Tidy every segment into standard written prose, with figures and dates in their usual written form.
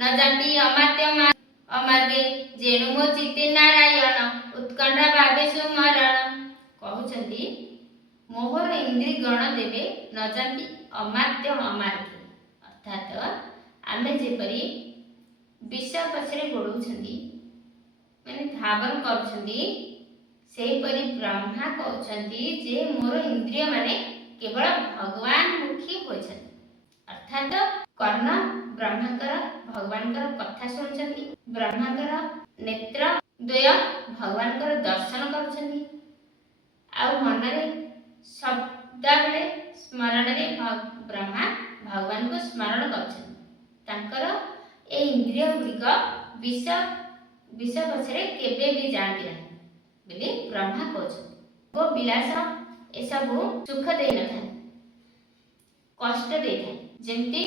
न जाती अमात्य अमार्गे जेणु मो चित्ते नारायण उत्कंठा भावे सुमरण कहउछंती मोहर इंद्रिय गण देवे न जाती अमात्य अमार्गे अर्थात आमे जेपरी विष पछरे गोड़ुछंती माने धावन करूछंती सेपरी ब्रह्मा कहउछंती जे मोर इंद्रिय माने केवल भगवान मुखी होइछंती अर्थात कर्ण ब्रह्माकर भगवानकर कथा शुणुछंती ब्रह्माकर नेत्र द्वय भगवानकर दर्शन करूछंती आ मनरे शब्दा बेले स्मरण रे ब्रह्मा भगवान को स्मरण करूछंती तांकर ए इंद्रिय गुड़िक विष विष पछरे केबे भी जानती नहीं बोली ब्रह्मा कहउछंती गो विलास ए सबु सुख दे न था कष्ट दे था जेमती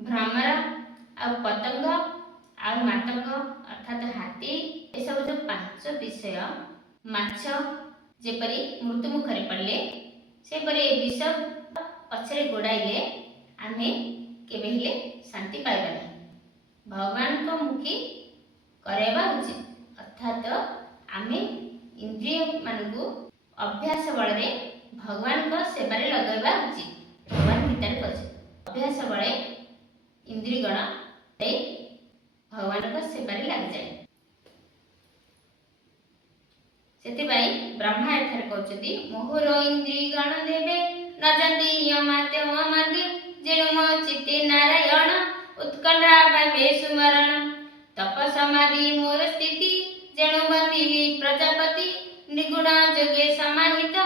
भ्रमर आ पतंग आ मातंग अर्थात हाथी ए सब जो पांच विषय माछ जेपरी मृत्यु मुखरे पड़ले सेपरी ए विष पछरे गोड़ाइले आमे केबे हेले शांति पाइबा नहीं भगवान को मुखी करेबा उचित अर्थात आमे इंद्रिय मानकु अभ्यास बଳରେ भगवान को सेवा रे लगाइबा उचित भगवान गीता रे कहछि अभ्यास बळे इंद्रिय गण भगवान को सेवा रे लाग जाय सेति भाई ब्रह्मा एथार कहउछथि मोहर इंद्रिय गण देवे न जंती अमात्य अमार्गे जेणु मो चित्ते नारायण उत्कंठा भावे सुमरण तप समाधि मोर स्थिति जेणु बंदिली प्रजापति निगुण जोगे समाहित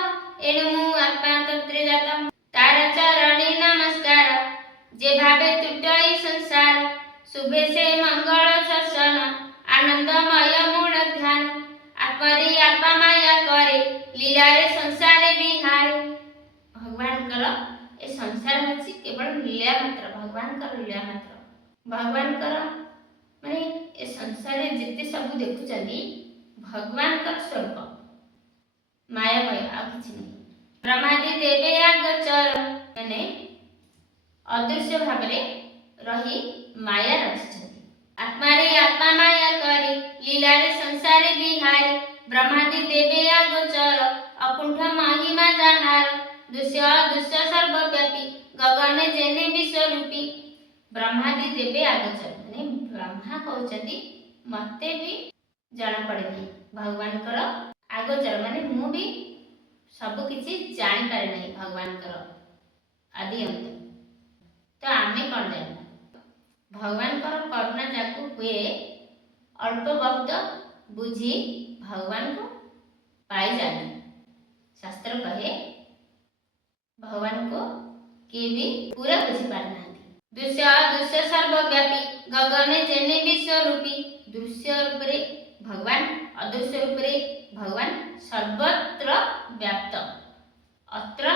एणु मु आत्मा तत्रे जातम तार चरणे नमस्कार जे भावे तुटई संसार शुभे से मंगल शासन आनंदमय मूल ध्यान आत्मरी आत्मा माया करे लीला रे संसार विहार भगवान कर ए संसार हछि केवल लीला मात्र भगवान कर लीला मात्र भगवान कर माने ए संसार रे जेते सब देखुचंदी भगवान कर स्वरूप मायामय आ किछि नहीं ब्रह्मादि देवे आगचर माने अदृश्य भाव रे रही माया रचिछंती आत्मा रे आत्मा माया करी लीला रे संसार विहार ब्रह्मादि देवे आगचर अकुंठ महिमा जहार दृश्य अदृश्य सर्वव्यापी गगन जेने विश्वरूपी ब्रह्मादि देवे आगचर माने ब्रह्मा कहउछंती मते भी जाना पड़े नहीं भगवान कर आगोचर माने मु भी सब किछि जानि पारे नहीं भगवान कर आदि अंत तो आमे कोन जान भगवान कर करुणा जाकु हुए अल्प बहुत बुझी भगवान को पाई जाने शास्त्र कहे भगवान को के भी पूरा बुझी पार नहीं दृश्य अदृश्य सर्वव्यापी गगन जेने विश्वरूपी दृश्य रूप रे भगवान अदृश्य रूप रे भगवान सर्वत्र व्याप्त अत्र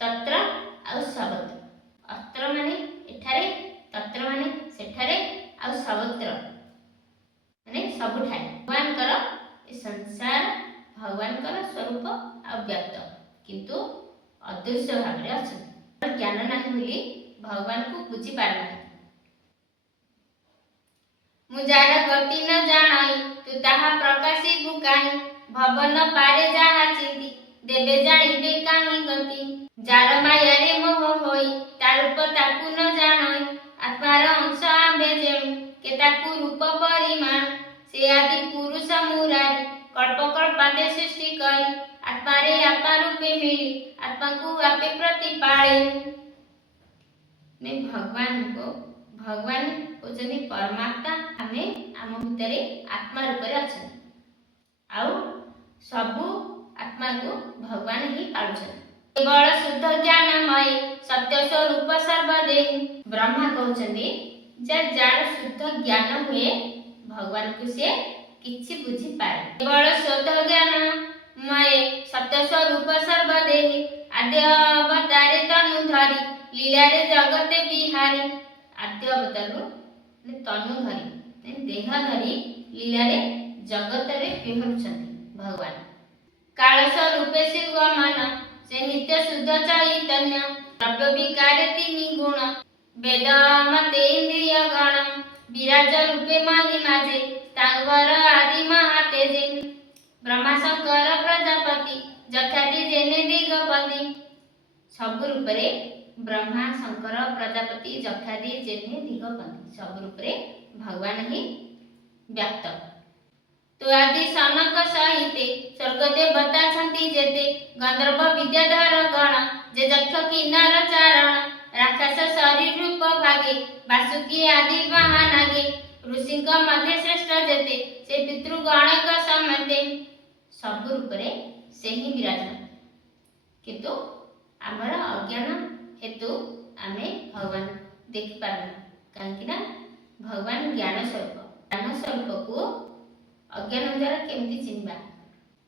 तत्र आ सर्वत्र अत्र माने एठारे तत्र माने सेठारे आ सर्वत्र माने सबुठारे भगवान कर ए संसार भगवान कर स्वरूप आ व्याप्त किंतु अदृश्य भाव रे अछि ज्ञान नाही बोली भगवान को बुझी पार नाही मुजार गति न जानाई तू ताहा प्रकाशी बुकाई भवन पारे जाहा चिंती देवे जानिबे काहे गति जार माया रे मोह होई तार रूप ताकू न जानाई आत्मार अंश आंबे जेणु के ताकू रूप परिमाण से आदि पुरुष मुरारी कल्प कल्पाते सृष्टि करी आत्मा रे आत्मा रूपे मिली आत्मा को आपे प्रतिपाले में भगवान को भगवान होचनी परमात्मा आमे आम भितरे आत्मा रूप रे अछन आउ सबु आत्मा को भगवान ही पालुछन केवल शुद्ध ज्ञानमय सत्य स्वरूप सर्वदेह ब्रह्मा कहउछंदी जे जार शुद्ध ज्ञान हुए भगवान को से किछि बुझी पाए केवल शुद्ध ज्ञानमय सत्य स्वरूप सर्वदेह आद्य अवतारे तनु धरी लीला रे जगते विहारी आद्य अवतार तनु धरी देह धरी लीला रे जगत रे विहरुछंती भगवान काल स्वरूपे शिवमान से नित्य शुद्ध चैतन्य द्रव्य विकार तीन गुण वेद मते इंद्रिय गण विराज रूपे महिमाजे स्थावर आदि महातेजे ब्रह्मा शंकर प्रजापति जक्षादि जेने दिगपति सब रूपरे ब्रह्मा शंकर प्रजापति जक्षादि जेने दिगपति सब रूपरे भगवान ही व्याप्त तो आदि सनक सहिते स्वर्ग देवता छंती जेते गंधर्व विद्याधर गण जे जक्ष किन्नर चारण राक्षस शरीर रूप भागे वासुकी आदि महानागे ऋषिक मध्य श्रेष्ठ जेते से पितृगणक समेते सब रूपरे से ही विराजमान किंतु आमर अज्ञान हेतु आमे भगवान देखि पारना काहेकि ना भगवान ज्ञान स्वरूप को अज्ञान द्वारा केमती चिन्हबा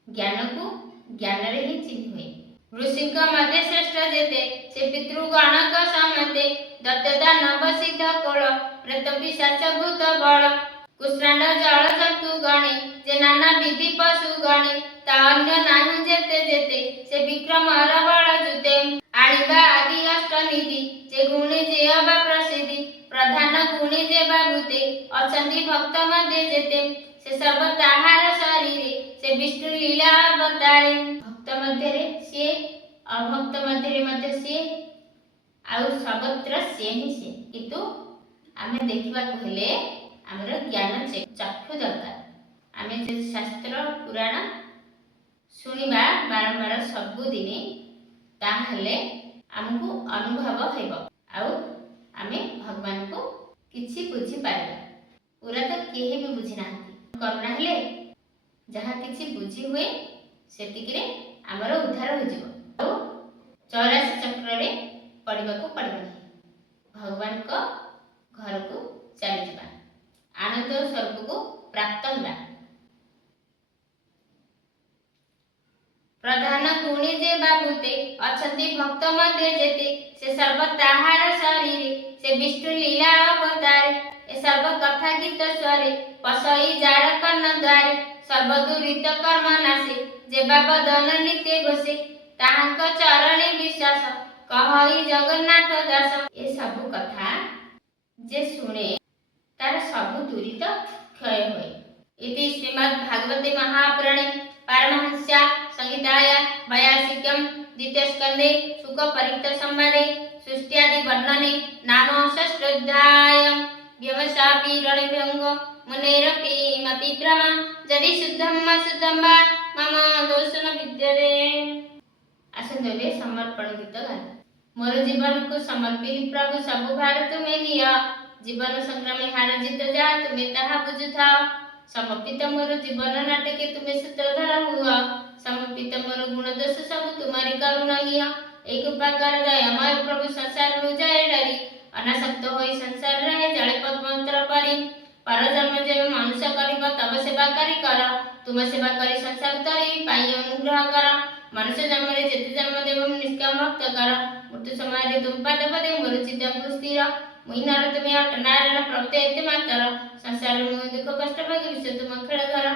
ज्ञान को ज्ञान रे ही चिन्ह हुए ऋषिक मध्य श्रेष्ठ जेते से पितृगणक समेते दत्तदा नव सिद्ध कोल प्रेत पिशाच भूत बल कुष्मांड जल जंतु गणे जे नाना विधि पशु गणे ता अन्य नाही जेते जेते से विक्रम बल जुते आनिबा आदि अष्टनिधि जे गुणी जे अबा प्रसिद्धि प्रधान गुणी जे बाबूते अछंती भक्त मध्ये जेते से सर्व ताहार शरीरे से विष्णु लीला अवतारे भक्त मध्य रे से अभक्त मध्य रे मध्य से आउ सर्वत्र से ही से किंतु आमे देखिबा कहले हमर ज्ञान चक्षु दरकार आमे जे शास्त्र पुराण सुनिबा बारंबार सब दिने ताहले हमको अनुभव हेबो आउ आमे भगवान को किछि बुझी पाइबा पूरा तो केहे भी बुझी ना करुणा हेले जहा किछि बुझी हुए सेतिकरे हमर उद्धार हो जिवो आउ 84 चक्र रे पड़िबा को पड़िबा भगवान को घर को चली जिबा आनंद स्वरूप को प्राप्त होगा प्रधान गुणी जे बाबूते अछंती भक्त मध्ये जेते से सर्व ताहार शरीरे से विष्णु लीला अवतारे ए सर्व कथा गीत स्वरे पसई जार कर्ण द्वारे सर्व दुरित कर्म नासे जे बाबा दन नित्य घोषे ताहांक चरणे विश्वास कहई जगन्नाथ दास ए सब कथा जे सुने तार सब दुरित क्षय होय इति श्रीमद् भागवते महापुराणे पारमहंस्या संहिताया 82 द्वितीय स्कंदे शुक परिक्त संवादे सृष्टि आदि वर्णने नाम षष्ठोऽध्याय व्यवसापि रणभंग मुनेरपि मति भ्रमा यदि शुद्धम वा मम दोषन विद्यते आसंदे समर्पण गीत गान मोर जीवन को समर्पित प्रभु सब भार तुमे निय जीवन संग्रामे हार जीत जा तुमे ताहा बुझुथाओ समर्पित मोर जीवन नाटके तुमे सूत्रधर हुआ समर्पित मोर गुण दोष सब तुम्हारी करुणा निय एक कृपा कर दयामय प्रभु संसार रु जाय डरी अनासक्त होई संसार रहे जड़े पद्मंत्र परी पर जन्म जेब मनुष्य करिब तब सेवा करी कर तुम सेवा करी संसार तरी पाई अनुग्रह कर मनुष्य जन्म रे जेते जन्म देव निष्काम भक्त कर मृत्यु समय रे तुम पाद पदे मोर चित्त स्थिर मुई नर तुमे अट नारायण प्रभु एते मातर संसार मु दुख कष्ट भागी विश्व तुम खेल घर